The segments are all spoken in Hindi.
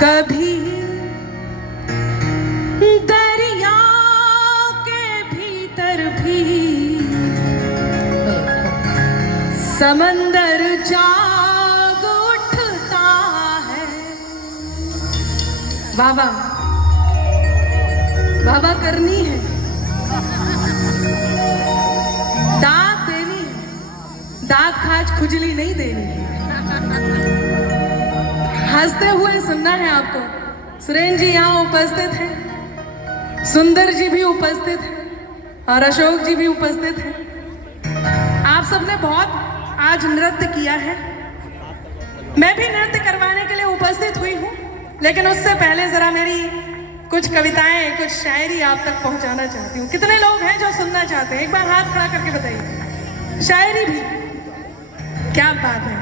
कभी दरिया के भीतर भी समंदर जाग उठता है। बाबा बाबा करनी है, दाद देनी है, दाद खाज खुजली नहीं देनी है। हंसते हुए सुनना है आपको। सुरेंद्र जी यहाँ उपस्थित हैं, सुंदर जी भी उपस्थित हैं और अशोक जी भी उपस्थित हैं। आप सबने बहुत आज नृत्य किया है। मैं भी नृत्य करवाने के लिए उपस्थित हुई हूँ, लेकिन उससे पहले जरा मेरी कुछ कविताएं, कुछ शायरी आप तक पहुंचाना चाहती हूँ। कितने लोग हैं जो सुनना चाहते हैं? एक बार हाथ खड़ा करके बताइए। शायरी भी, क्या बात है।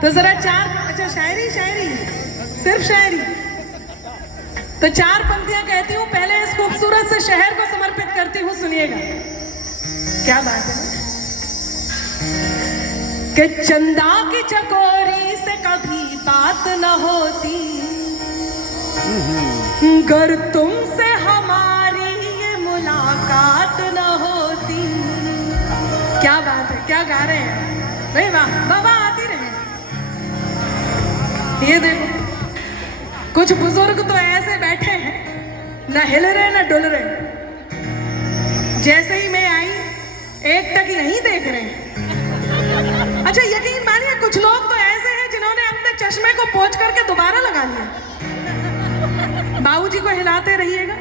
तो जरा अच्छा शायरी सिर्फ शायरी, तो 4 पंक्तियां कहती हूँ, पहले इस खूबसूरत से शहर को समर्पित करती हूँ, सुनिएगा। क्या बात है कि चंदा की चकोरी से कभी बात न होती, गर तुमसे हमारी ये मुलाकात न होती। क्या बात है, क्या गा रहे हैं भाई, वाह। बाबा आती रहे। ये देखो कुछ बुजुर्ग तो ऐसे बैठे हैं, न हिल रहे न डुल रहे। जैसे ही मैं आई एक टक नहीं देख रहे। अच्छा यकीन मानिए, कुछ लोग तो ऐसे हैं जिन्होंने अपने चश्मे को पोंछ करके दोबारा लगा लिया। बाबूजी को हिलाते रहिएगा।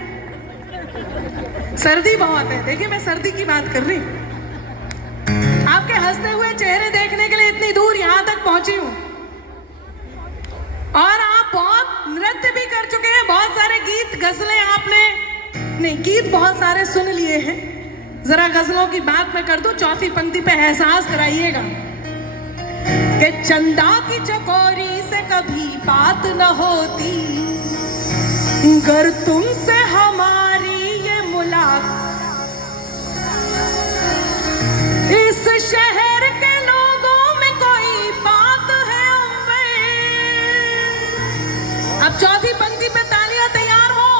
सर्दी बहुत है, देखिए मैं सर्दी की बात कर रही हूँ। आपके हंसते हुए चेहरे देखने के लिए इतनी दूर यहां तक पहुंची हूं, और आप बहुत नृत्य भी कर चुके हैं। बहुत सारे गीत गजलें आपने नहीं, गीत बहुत सारे सुन लिए हैं। जरा गजलों की बात मैं कर दूं, 4थी पंक्ति पे एहसास कराइएगा कि चंदा की चकोरी से कभी बात न होती, गर तुमसे हमारी ये मुलाकात। इस शहर के लोगों में कोई बात है अम्बे। अब 4थी पंक्ति पे तालियां तैयार हो।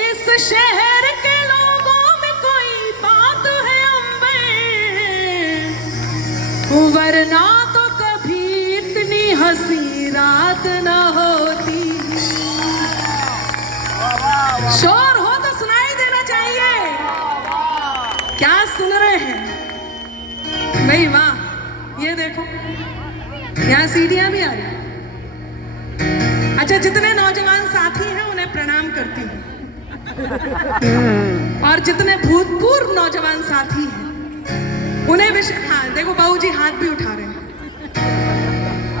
इस शहर के लोगों में कोई बात है अम्बे, वरना तो कभी इतनी हंसी रात न होती। शोर हो तो सुनाई देना चाहिए। क्या सुन रहे हैं भाई, वाह। ये देखो यहाँ सीढ़ियां भी आ रही। अच्छा, जितने नौजवान साथी हैं उन्हें प्रणाम करती हूँ, और जितने भूतपूर्व नौजवान साथी हैं उन्हें हाँ देखो बाबूजी हाथ भी उठा रहे हैं,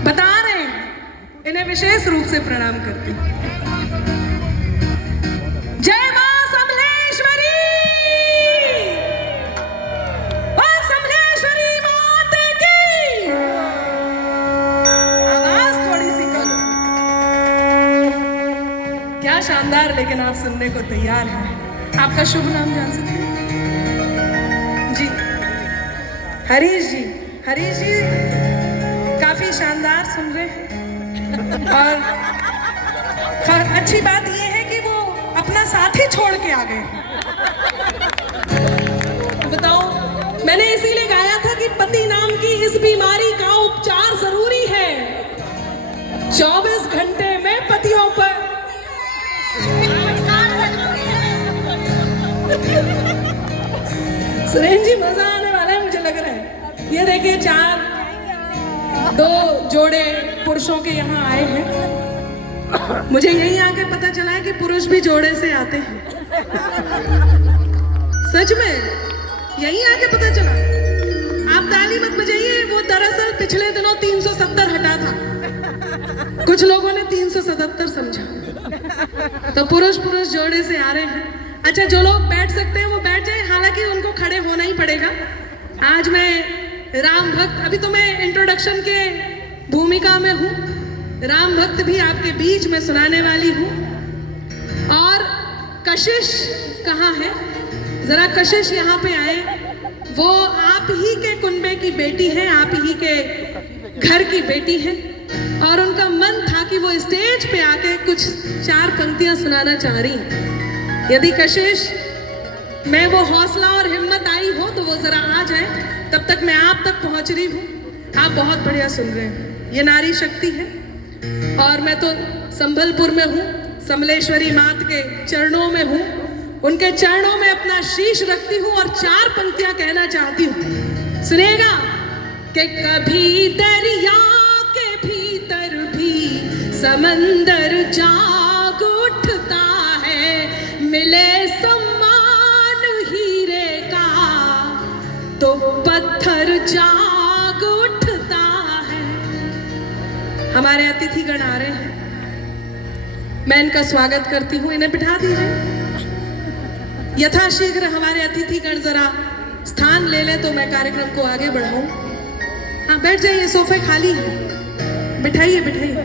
बता रहे हैं, इन्हें विशेष रूप से प्रणाम करती हूँ। जय मां समलेश्वरी और समलेश्वरी माता की। आवाज थोड़ी सी कम। क्या शानदार, लेकिन आप सुनने को तैयार हैं। आपका शुभ नाम जान सकते हैं? जी हरीश जी। हरीश जी काफी शानदार सुन रहे हैं, और अच्छी बात यह है कि वो अपना साथी छोड़ के आ गए। बताओ, मैंने इसीलिए गाया था कि पति नाम की इस बीमारी का उपचार जरूरी है। 24 घंटे में पतियों पर सुरेंद्र जी मजा आने वाला है, मुझे लग रहा है। ये देखिए 2 जोड़े पुरुषों के यहाँ आए हैं। मुझे यही आके पता चला है कि पुरुष भी जोड़े से आते हैं। सच में यही आके पता चला। आप ताली मत बजाइए, वो दरअसल पिछले दिनों 370 हटा था, कुछ लोगों ने 377 समझा। तो पुरुष जोड़े से आ रहे हैं। अच्छा, जो लोग बैठ सकते हैं वो बैठ जाए, हालांकि उनको खड़े होना ही पड़ेगा। आज मैं राम भक्त, अभी तो मैं इंट्रोडक्शन के भूमिका में हूँ, राम भक्त भी आपके बीच में सुनाने वाली हूँ। और कशिश कहाँ है? जरा कशिश यहाँ पे आए। वो आप ही के कुनबे की बेटी है, आप ही के घर की बेटी है, और उनका मन था कि वो स्टेज पे आके कुछ 4 पंक्तियां सुनाना चाह रही हैं। यदि कशिश मैं वो हौसला और हिम्मत आई हो तो वो जरा आ जाए, तब तक मैं आप तक पहुंच रही हूँ। आप बहुत बढ़िया सुन रहे हैं, ये नारी शक्ति है। और मैं तो संबलपुर में हूँ, समलेश्वरी मात के चरणों में हूँ, उनके चरणों में अपना शीश रखती हूँ और 4 पंक्तियां कहना चाहती हूँ। सुनिएगा कि कभी दरिया के भीतर भी समंदर जाग उठता है, मिले सम्मान हीरे का तो पत्थर जाग उठता है। हमारे अतिथिगण आ रहे हैं, मैं इनका स्वागत करती हूँ। इन्हें बिठा दीजिए। यथाशीघ्र हमारे अतिथिगण जरा स्थान ले ले तो मैं कार्यक्रम को आगे बढ़ाऊं। हाँ, बैठ जाइए, सोफे खाली हैं, बिठाइए बिठाइए,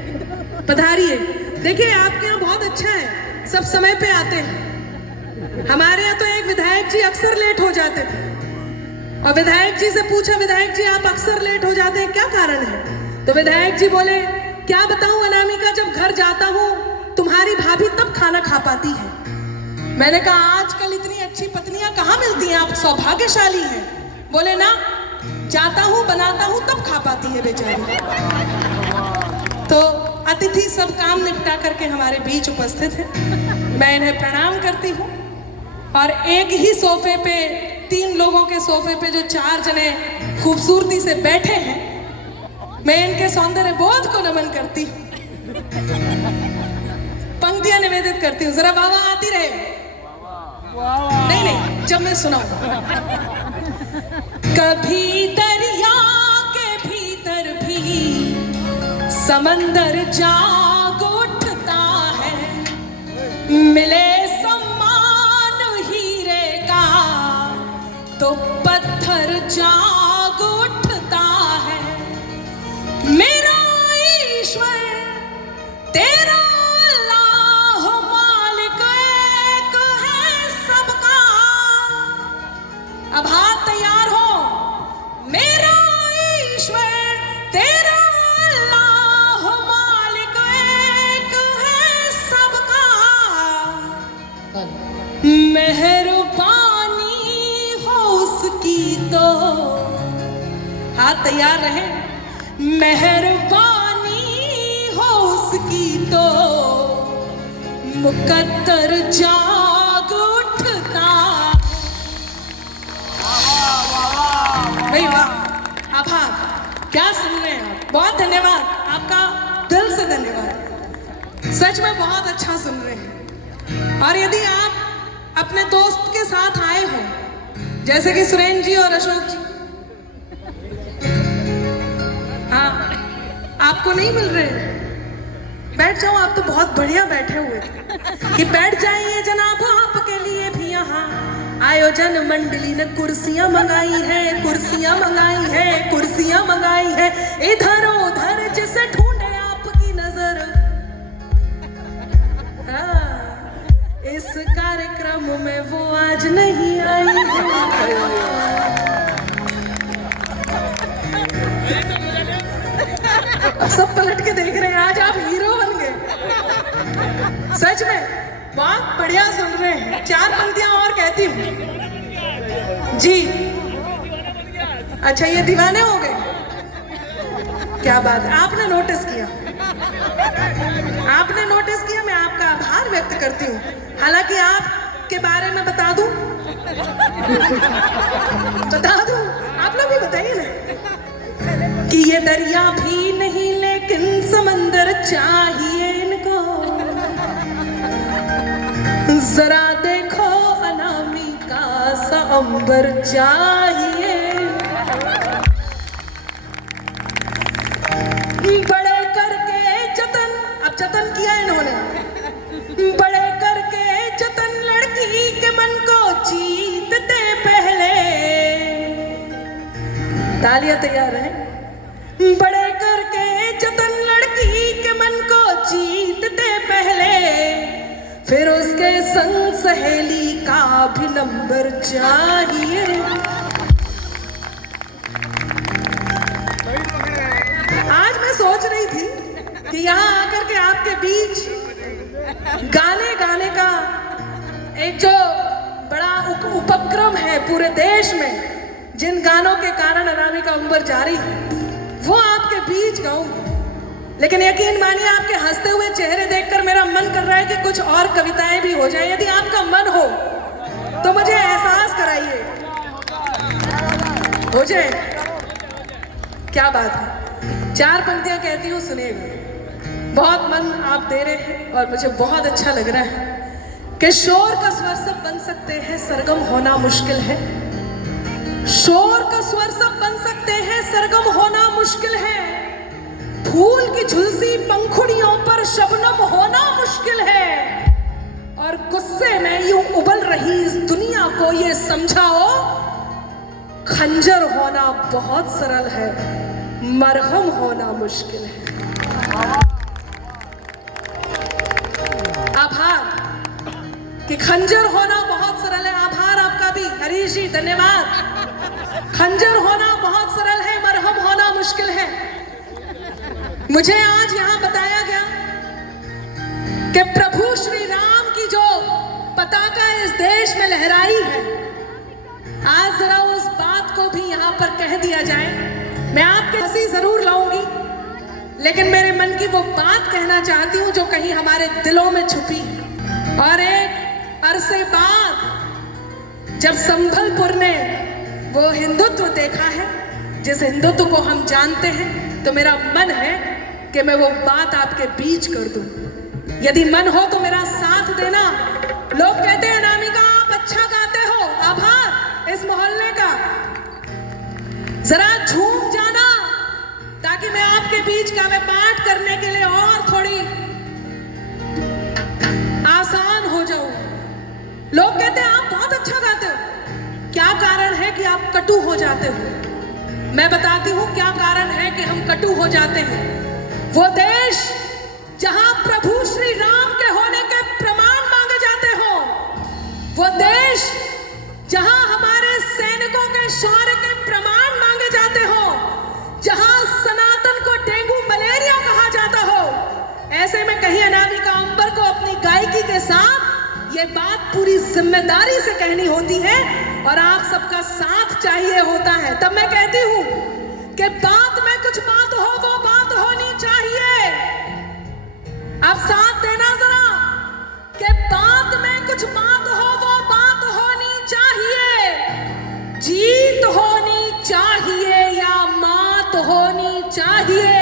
पधारिए। देखिए आपके यहाँ बहुत अच्छा है, सब समय पे आते हैं। हमारे यहाँ तो एक विधायक जी अक्सर लेट हो जाते थे और विधायक जी से पूछा, विधायक जी आप अक्सर लेट हो जाते हैं, क्या कारण है? तो विधायक जी बोले, क्या बताऊं अनामिका, जब घर जाता हूं तुम्हारी भाभी तब खाना खा पाती है। मैंने कहा आजकल इतनी अच्छी पत्नियां कहाँ मिलती हैं, आप सौभाग्यशाली हैं। बोले ना, जाता हूँ बनाता हूँ तब खा पाती है बेचारी। तो अतिथि सब काम निपटा करके हमारे बीच उपस्थित हैं, मैं इन्हें प्रणाम करती हूँ। और एक ही सोफे पे 3 लोगों के सोफे पे जो 4 जने खूबसूरती से बैठे हैं, मैं इनके सौंदर्य बोध को नमन करती हूँ, पंक्तियां निवेदित करती हूँ। जरा बाबा आती रहे। नहीं नहीं, जब मैं सुनाऊंगा। कभी दरिया के भीतर भी समंदर जाग उठता है, मिले सम्मान हीरे का तो पत्थर जाग उठता है। मेरा ईश्वर तेरा अब हाथ तैयार हो। मेरा ईश्वर तेरा अल्लाह मालिक एक है सबका, मेहरबानी हो उसकी तो, हाथ तैयार रहे, मेहरबानी हो उसकी तो मुकद्दर जाग उठता। भाई वाह, आभार, क्या सुन रहे हैं आप, बहुत धन्यवाद आपका, दिल से धन्यवाद। सच में बहुत अच्छा सुन रहे हैं। और यदि आप अपने दोस्त के साथ आए हो, जैसे कि सुरेंद्र जी और अशोक जी, हाँ आपको नहीं मिल रहे, बैठ जाओ, आप तो बहुत बढ़िया बैठे हुए थे कि बैठ जाइए जनाब, आपके लिए भी यहाँ आयोजन मंडली ने कुर्सियां मंगाई है, कुर्सियां मंगाई है, कुर्सियां मंगाई है। इधर उधर जिसे ढूंढे आपकी नजर, इस कार्यक्रम में वो आज नहीं आई है। सब पलट के देख रहे हैं, आज आप हीरो बन गए। सच में बहुत बढ़िया सुन रहे हैं। 4 पंक्तियां और कहती हूँ जी। अच्छा, ये दीवाने हो गए, क्या बात है, आपने नोटिस किया, आपने नोटिस किया, मैं आपका आभार व्यक्त करती हूँ। हालांकि आपके बारे में बता दूं, आप लोग भी बताइए ना कि ये दरिया भी नहीं लेकिन समंदर चाहिए इनको। जरा देखो अनामिका सा अंबर चाहिए, बड़े करके जतन, अब जतन किया इन्होंने, बड़े करके जतन लड़की के मन को जीतते पहले। तालियां तैयार है। बड़े करके जतन लड़की के मन को जीतते पहले, फिर उसके संग सहेली का भी नंबर चाहिए। आज मैं सोच रही थी कि यहाँ आकर के आपके बीच गाने गाने का एक जो बड़ा उपक्रम है पूरे देश में, जिन गानों के कारण अनामिका उम्र जारी है, वो आपके बीच गाऊंगी। लेकिन यकीन मानिए, आपके हंसते हुए चेहरे देखकर मेरा मन कर रहा है कि कुछ और कविताएं भी हो जाए। यदि आपका मन हो तो मुझे एहसास कराइए, हो जाए। क्या बात है, 4 पंक्तियां कहती हूँ, सुनिएगा। बहुत मन आप दे रहे हैं और मुझे बहुत अच्छा लग रहा है कि शोर का स्वर सब बन सकते हैं, सरगम होना मुश्किल है। शोर का स्वर सब बन सकते हैं, सरगम होना मुश्किल है। फूल की झुलसी पंखुड़ियों पर शबनम होना मुश्किल है। और गुस्से में यूं उबल रही इस दुनिया को ये समझाओ, खंजर होना बहुत सरल है, मरहम होना मुश्किल है। आभार कि खंजर होना बहुत सरल है। आभार आपका भी हरीश जी, धन्यवाद। खंजर होना बहुत सरल है, मरहम होना मुश्किल है। मुझे आज यहां बताया गया कि प्रभु श्री राम की जो पताका इस देश में लहराई है, आज जरा उस बात को भी यहां पर कह दिया जाए। मैं आपके हंसी जरूर लाऊंगी, लेकिन मेरे मन की वो बात कहना चाहती हूं जो कहीं हमारे दिलों में छुपी। और एक अरसे बाद जब संभलपुर ने वो हिंदुत्व देखा है, जिस हिंदुत्व को हम जानते हैं, तो मेरा मन है कि मैं वो बात आपके बीच कर दूं। यदि मन हो तो मेरा साथ देना। लोग कहते हैं अनामिका आप अच्छा गाते हो, आभार इस मोहल्ले का। जरा झूम जाना ताकि मैं आपके बीच का मैं पाठ करने के लिए और थोड़ी आसान हो जाऊं। लोग कहते हैं आप बहुत अच्छा गाते हो, क्या कारण है कि आप कटु हो जाते हो? मैं बताती हूं क्या कारण है कि हम कटु हो जाते हैं। वो देश जहां प्रभु श्री राम के होने के प्रमाण मांगे जाते हो, वो देश जहां हमारे सैनिकों के शौर्य के प्रमाण मांगे जाते हो, जहां सनातन को डेंगू मलेरिया कहा जाता हो, ऐसे में कहीं अनामिका अंबर को अपनी गायकी के साथ ये बात पूरी जिम्मेदारी से कहनी होती है और आप सबका साथ चाहिए होता है। तब मैं कहती हूं कि बात में कुछ बात हो, वो बात होनी चाहिए। आप साथ देना जरा कि बात में कुछ बात हो, वो बात होनी चाहिए। जीत होनी चाहिए या मात होनी चाहिए।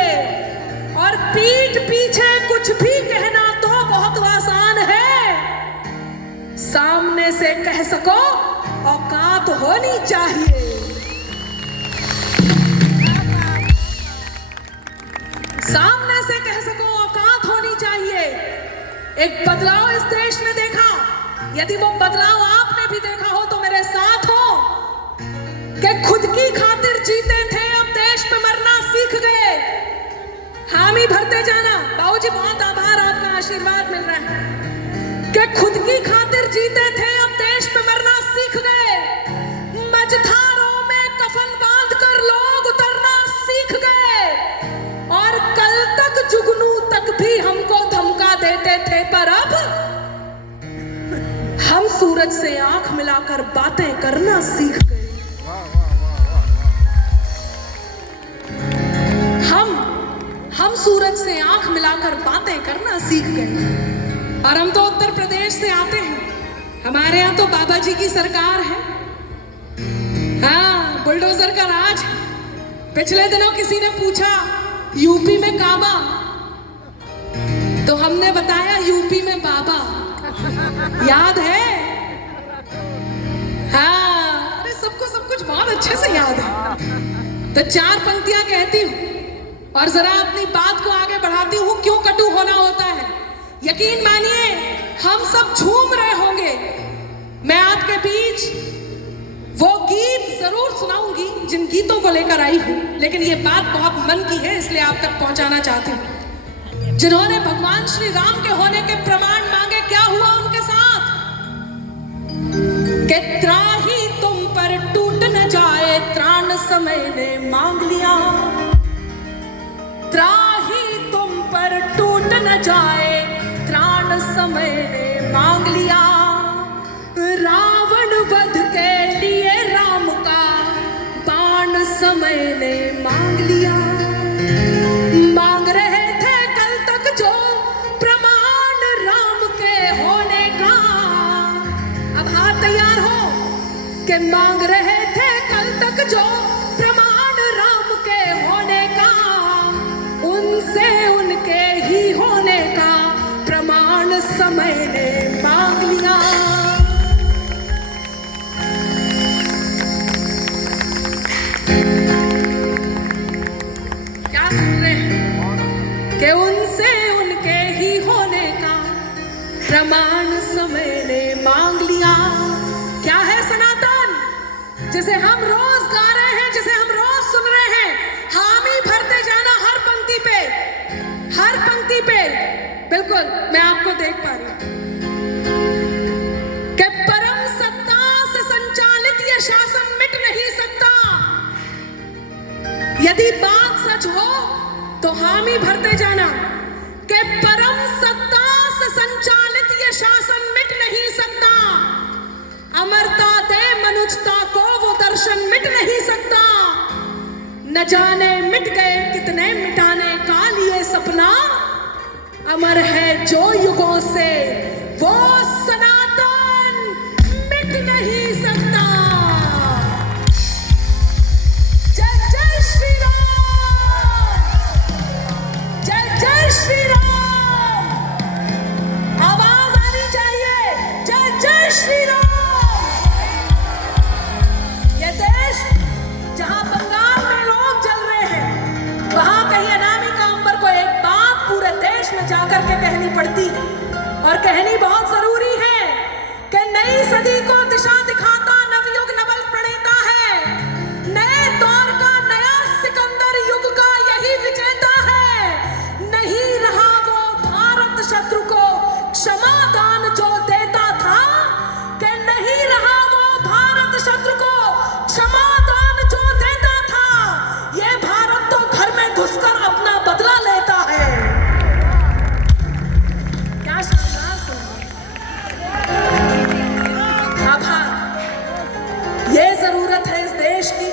और पीठ पीछे कुछ भी कहना तो बहुत आसान है, सामने से कह सको औकात होनी चाहिए। सामने से कह सको औकात होनी चाहिए। एक बदलाव इस देश ने देखा, यदि वो बदलाव आपने भी देखा हो तो मेरे साथ हो, कि खुद की खातिर जीते थे, अब देश पे मरना सीख गए। हामी भरते जाना। बाबूजी बहुत आभार, आपका आशीर्वाद मिल रहा है। कि खुद की खातिर जीते थे, अब देश पे मरना सीख गए। मझधारों में कफन बांधकर लोग उतरना सीख गए। और कल तक जुगनू तक भी हमको धमका देते थे, पर अब हम सूरज से आंख मिलाकर बातें करना सीख गए। हम सूरज से आंख मिलाकर बातें करना सीख गए। और हम तो उत्तर प्रदेश से आते हैं, हमारे यहाँ तो बाबा जी की सरकार है। हाँ, बुलडोजर का राज। पिछले दिनों किसी ने पूछा यूपी में काबा, तो हमने बताया यूपी में बाबा। याद है? हाँ, अरे सबको सब कुछ बहुत अच्छे से याद है। तो 4 पंक्तियां कहती हूं और जरा अपनी बात को आगे बढ़ाती हूं, क्यों कटु होना होता है। यकीन मानिए हम सब झूम रहे होंगे। मैं आपके बीच वो गीत जरूर सुनाऊंगी जिन गीतों को लेकर आई हूं, लेकिन ये बात बहुत मन की है इसलिए आप तक पहुंचाना चाहती हूं। जिन्होंने भगवान श्री राम के होने के प्रमाण मांगे, क्या हुआ उनके साथ? कि त्राही तुम पर टूट न जाए, त्राण समय ने मांग लिया। त्राही तुम पर जाए, त्राण समय ने मांग लिया। रावण वध के लिए राम का बाण समय ने मांग लिया। मांग रहे थे कल तक जो प्रमाण राम के होने का। अब हाथ तैयार हो कि मांग रहे थे कल तक जो प्रमाण राम के होने का, उनसे उनके ही होने का प्रमाण समय ने मांग लिया। क्या सुन रहे हैं कि उनसे उनके ही होने का प्रमाण समय ने मांग लिया। क्या है सनातन, जिसे हम रोज गा रहे हैं, जिसे हम रोज सुन रहे हैं? हामी भरते जाना हर पंक्ति पे, हर पंक्ति पे। बिल्कुल मैं आपको देख पा रही हूं कि परम सत्ता से संचालित ये शासन मिट नहीं सकता। यदि बात सच हो तो हामी भरते जाना कि परम सत्ता से संचालित ये शासन मिट नहीं सकता। अमरता दे मनुष्यता को वो दर्शन मिट नहीं सकता। न जाने मिट गए कितने मिटाने का लिए सपना, अमर है जो युगों से वो सनातन मिट नहीं सकता। जय जय श्री राम, जय जय श्री राम। आवाज आनी चाहिए, जय जय श्री राम। ये देश जहां बंगाल में लोग जल रहे हैं, वहां कहीं अनामिका अंबर को एक बात पूरे देश में जाकर के कहनी पड़ती है, और कहनी बहुत जरूरी है कि नई सदी को दिशा दिखाता नवयुग नवल प्रणेता है। नए दौर का नया सिकंदर युग का यही विजेता है। नहीं रहा वो भारत शत्रु को क्षमा दान जो देता था, कि नहीं रहा वो भारत शत्रु को क्षमा दान जो देता था। ये भारत तो घर में घुसकर अपना बदला लेता है। क्या शानदार आभार। ये जरूरत है इस देश की,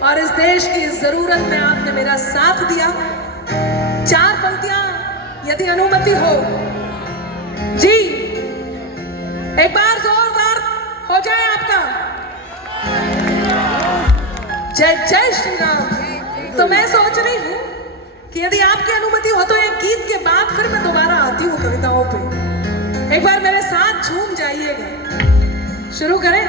और इस देश की इस जरूरत में आपने मेरा साथ दिया। चार पंक्तियां यदि अनुमति हो जी, एक बार जोरदार हो जाए आपका जय जय श्री राम। तो मैं सोच रही हूं कि यदि आपकी अनुमति हो तो एक गीत के बाद फिर मैं दोबारा आती हूँ कविताओं पे। एक बार मेरे साथ झूम जाइएगा। शुरू करें।